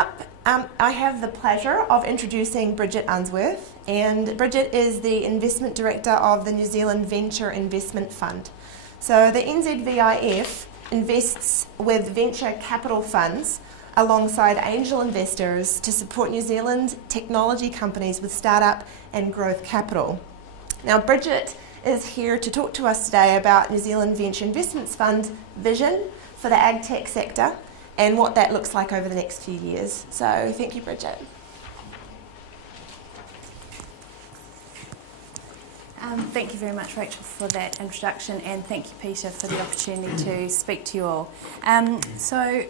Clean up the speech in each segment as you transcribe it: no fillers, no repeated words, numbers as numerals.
I have the pleasure of introducing Bridget Unsworth, and Bridget is the Investment Director of the New Zealand Venture Investment Fund. So the NZVIF invests with venture capital funds alongside angel investors to support New Zealand technology companies with startup and growth capital. Now Bridget is here to talk to us today about New Zealand Venture Investments Fund's vision for the AgTech sector and what that looks like over the next few years. So thank you, Bridget. Thank you very much, Rachel, for that introduction, and thank you, Peter, for the opportunity to speak to you all. So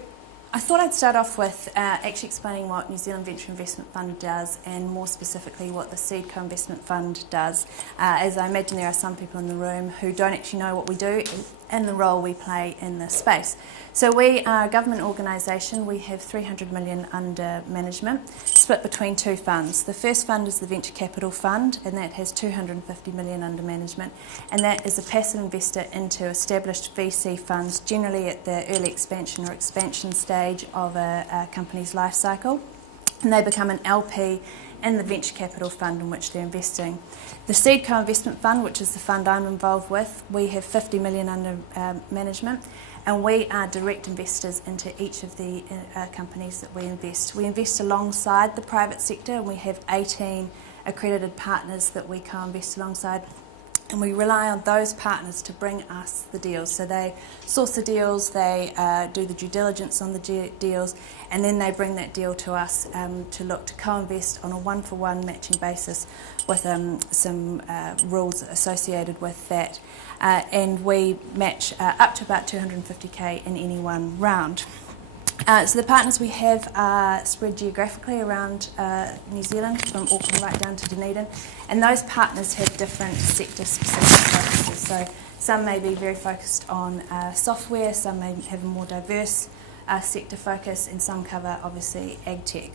I thought I'd start off with actually explaining what New Zealand Venture Investment Fund does, and more specifically what the Seed Co-Investment Fund does, as I imagine there are some people in the room who don't actually know what we do and the role we play in this space. So we are a government organisation. We have 300 million under management, split between two funds. The first fund is the Venture Capital Fund, and that has 250 million under management, and that is a passive investor into established VC funds, generally at the early expansion or expansion stage of a company's life cycle, and they become an LP in the venture capital fund in which they're investing. The Seed Co-Investment Fund, which is the fund I'm involved with, we have 50 million under management, and we are direct investors into each of the companies that we invest. We invest alongside the private sector, and we have 18 accredited partners that we co-invest alongside, and we rely on those partners to bring us the deals. So they source the deals, they do the due diligence on the deals, and then they bring that deal to us to look to co-invest on a one-for-one matching basis with some rules associated with that. And we match up to about 250k in any one round. So the partners we have are spread geographically around New Zealand, from Auckland right down to Dunedin, and those partners have different sector-specific focuses. So some may be very focused on software, some may have a more diverse sector focus, and some cover, obviously, AgTech.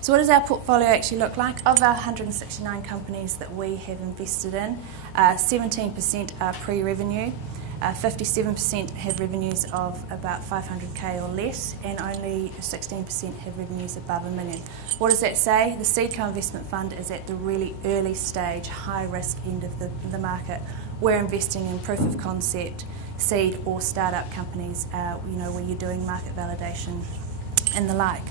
So what does our portfolio actually look like? Of our 169 companies that we have invested in, 17% are pre-revenue, 57% have revenues of about 500k or less, and only 16% have revenues above $1 million. What does that say? The Seed Co-Investment Fund is at the really early stage, high-risk end of the market. We're investing in proof of concept, seed or startup companies, where you're doing market validation and the like.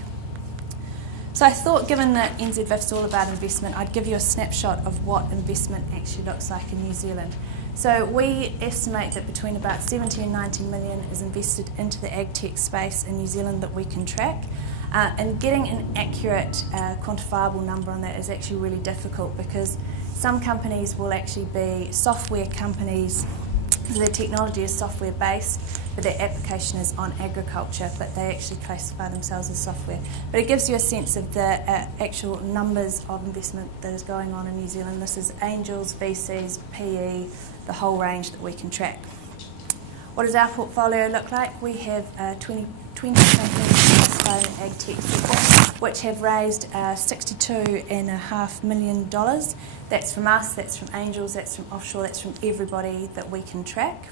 So I thought, given that NZVIF is all about investment, I'd give you a snapshot of what investment actually looks like in New Zealand. So we estimate that between about 70 and 90 million is invested into the AgTech space in New Zealand that we can track. And getting an accurate, quantifiable number on that is actually really difficult, because some companies will actually be software companies. So their technology is software based, but their application is on agriculture, but they actually classify themselves as software. But it gives you a sense of the actual numbers of investment that is going on in New Zealand. This is angels, VCs, PE, the whole range that we can track. What does our portfolio look like? We have 20 companies classified in the AgTech sector, which have raised $62.5 million. That's from us, that's from angels, that's from offshore, that's from everybody that we can track.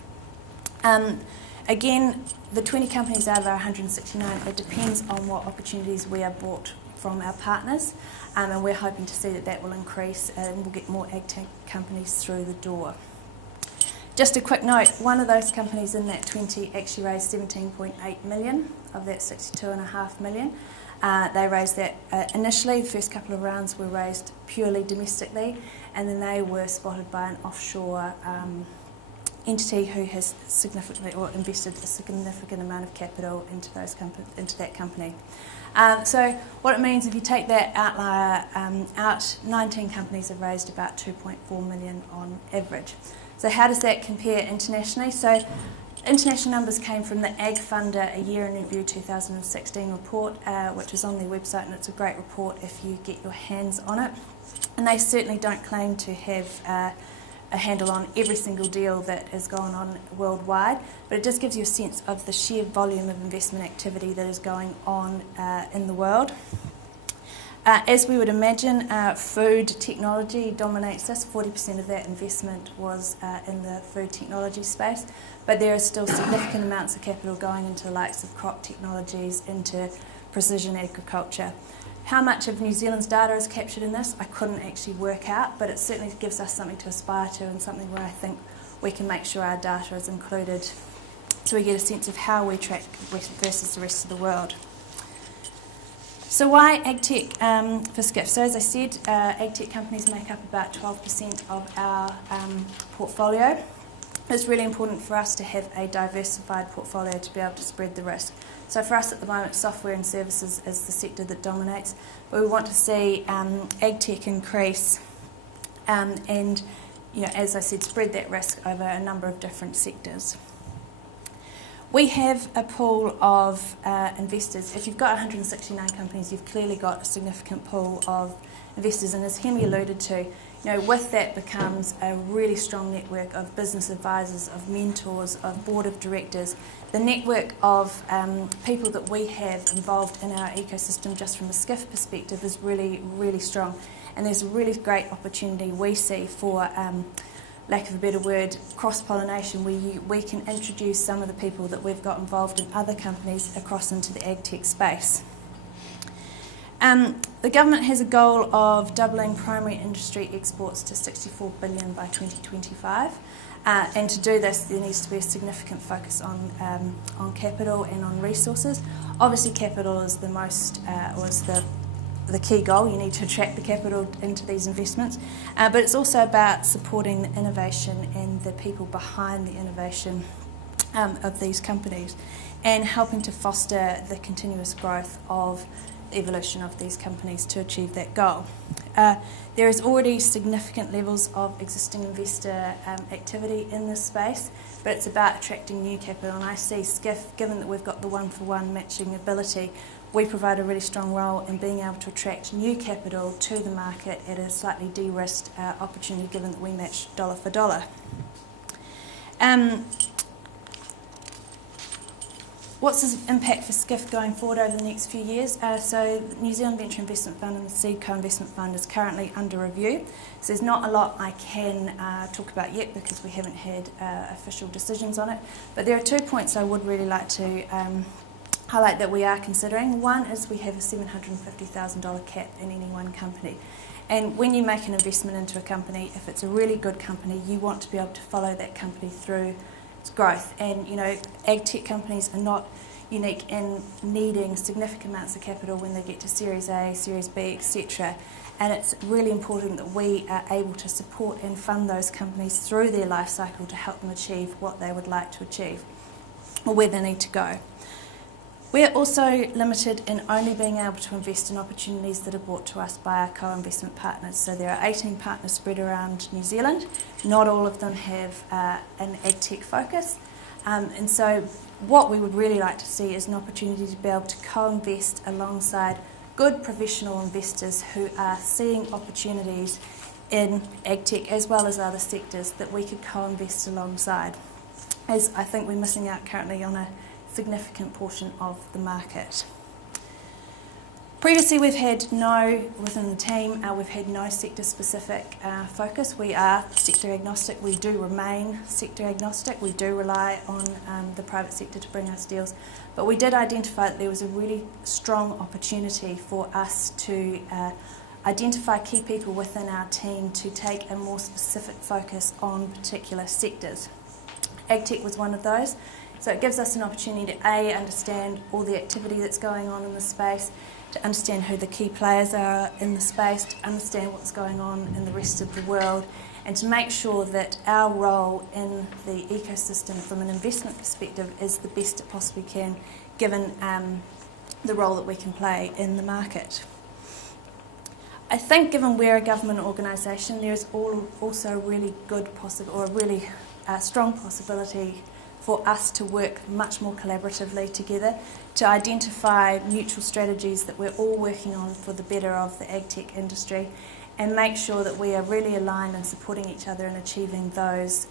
Again, the 20 companies out of our 169, it depends on what opportunities we are bought from our partners, and we're hoping to see that will increase and we'll get more AgTech companies through the door. Just a quick note, one of those companies in that 20 actually raised 17.8 million of that 62.5 million. They raised that initially, the first couple of rounds were raised purely domestically, and then they were spotted by an offshore entity who has significantly or invested a significant amount of capital into that company. So what it means, if you take that outlier out, 19 companies have raised about 2.4 million on average. So how does that compare internationally? So international numbers came from the Ag Funder A Year in Review 2016 report, which is on their website, and it's a great report if you get your hands on it. And they certainly don't claim to have a handle on every single deal that is going on worldwide, but it just gives you a sense of the sheer volume of investment activity that is going on in the world. As we would imagine, food technology dominates this. 40% of that investment was in the food technology space, but there are still significant amounts of capital going into the likes of crop technologies, into precision agriculture. How much of New Zealand's data is captured in this, I couldn't actually work out, but it certainly gives us something to aspire to and something where I think we can make sure our data is included so we get a sense of how we track versus the rest of the world. So why AgTech for SCIF? So as I said, AgTech companies make up about 12% of our portfolio. It's really important for us to have a diversified portfolio to be able to spread the risk. So for us at the moment, software and services is the sector that dominates, but we want to see AgTech increase and, as I said, spread that risk over a number of different sectors. We have a pool of investors. If you've got 169 companies, you've clearly got a significant pool of investors, and as Henry alluded to, with that becomes a really strong network of business advisors, of mentors, of board of directors. The network of people that we have involved in our ecosystem just from a SCIF perspective is really, really strong. And there's a really great opportunity we see for, lack of a better word, cross-pollination, where we can introduce some of the people that we've got involved in other companies across into the AgTech space. The government has a goal of doubling primary industry exports to 64 billion by 2025, and to do this there needs to be a significant focus on capital and on resources. Obviously capital is the most, the key goal. You need to attract the capital into these investments, but it's also about supporting the innovation and the people behind the innovation of these companies and helping to foster the continuous growth of evolution of these companies to achieve that goal. There is already significant levels of existing investor activity in this space, but it's about attracting new capital, and I see SCIF, given that we've got the one-for-one matching ability, we provide a really strong role in being able to attract new capital to the market at a slightly de-risked opportunity, given that we match dollar for dollar. What's the impact for SCIF going forward over the next few years? So the New Zealand Venture Investment Fund and the Seed Co-Investment Fund is currently under review. So there's not a lot I can talk about yet because we haven't had official decisions on it. But there are 2 points I would really like to highlight that we are considering. One is we have a $750,000 cap in any one company. And when you make an investment into a company, if it's a really good company, you want to be able to follow that company through growth. And AgTech companies are not unique in needing significant amounts of capital when they get to Series A, Series B, etc. And it's really important that we are able to support and fund those companies through their life cycle to help them achieve what they would like to achieve or where they need to go. We're also limited in only being able to invest in opportunities that are brought to us by our co-investment partners. So there are 18 partners spread around New Zealand. Not all of them have an AgTech focus. And so what we would really like to see is an opportunity to be able to co-invest alongside good professional investors who are seeing opportunities in AgTech as well as other sectors that we could co-invest alongside, as I think we're missing out currently on a significant portion of the market. Previously we've had within the team, we've had no sector specific focus. We are sector agnostic, we do remain sector agnostic, we do rely on the private sector to bring us deals, but we did identify that there was a really strong opportunity for us to identify key people within our team to take a more specific focus on particular sectors. AgTech was one of those. So it gives us an opportunity to understand all the activity that's going on in the space, to understand who the key players are in the space, to understand what's going on in the rest of the world, and to make sure that our role in the ecosystem from an investment perspective is the best it possibly can, given the role that we can play in the market. I think given we're a government organisation, there is also a really good strong possibility for us to work much more collaboratively together to identify mutual strategies that we're all working on for the better of the AgTech industry and make sure that we are really aligned and supporting each other in achieving those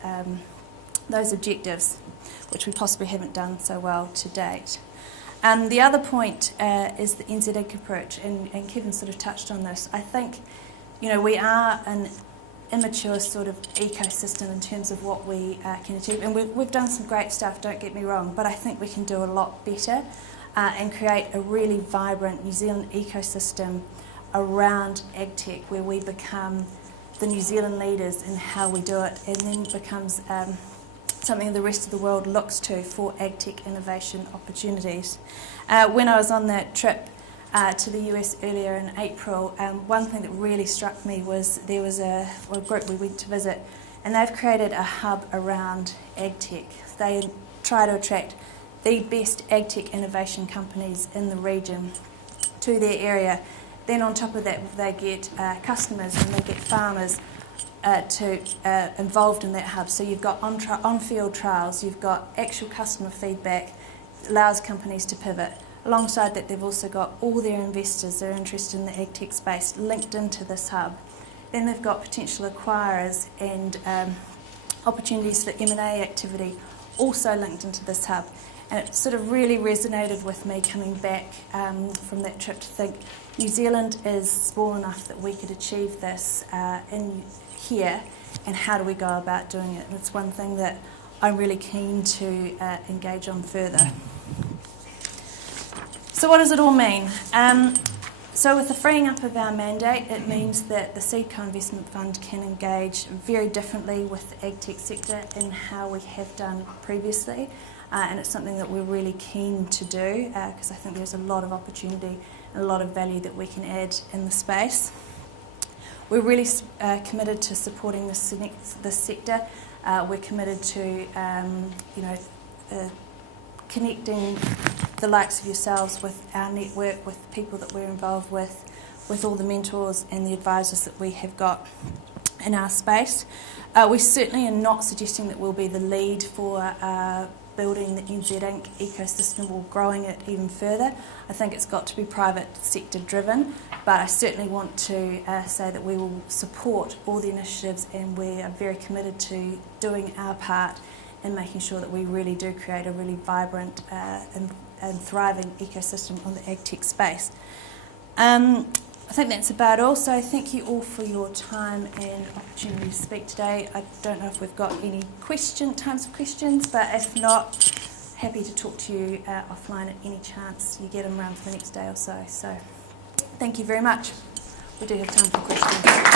objectives, which we possibly haven't done so well to date. The other point is the NZVIF approach, and Kevin sort of touched on this. I think, we are an immature sort of ecosystem in terms of what we can achieve, and we've done some great stuff, don't get me wrong, but I think we can do a lot better. and create a really vibrant New Zealand ecosystem around AgTech, where we become the New Zealand leaders in how we do it, and then becomes something the rest of the world looks to for AgTech innovation opportunities. When I was on that trip to the US earlier in April, one thing that really struck me was there was a group we went to visit, and they've created a hub around AgTech. They try to attract the best AgTech innovation companies in the region to their area. Then on top of that, they get customers and they get farmers involved in that hub. So you've got on-field trials, you've got actual customer feedback, allows companies to pivot. Alongside that, they've also got all their investors that are interested in the AgTech space linked into this hub. Then they've got potential acquirers and opportunities for M&A activity also linked into this hub. And it sort of really resonated with me coming back from that trip to think New Zealand is small enough that we could achieve this in here, and how do we go about doing it? And it's one thing that I'm really keen to engage on further. So what does it all mean? So with the freeing up of our mandate, it means that the Seed Co-Investment Fund can engage very differently with the AgTech sector in how we have done previously. And it's something that we're really keen to do because I think there's a lot of opportunity and a lot of value that we can add in the space. We're really committed to supporting this sector. We're committed to connecting the likes of yourselves with our network, with the people that we're involved with all the mentors and the advisors that we have got in our space. We certainly are not suggesting that we'll be the lead for building the NZ Inc. ecosystem or growing it even further. I think it's got to be private sector driven, but I certainly want to say that we will support all the initiatives, and we are very committed to doing our part in making sure that we really do create a really vibrant and thriving ecosystem on the AgTech space. I think that's about all, so thank you all for your time and opportunity to speak today. I don't know if we've got any times for questions, but if not, happy to talk to you offline at any chance you get them around for the next day or so. So thank you very much. We do have time for questions.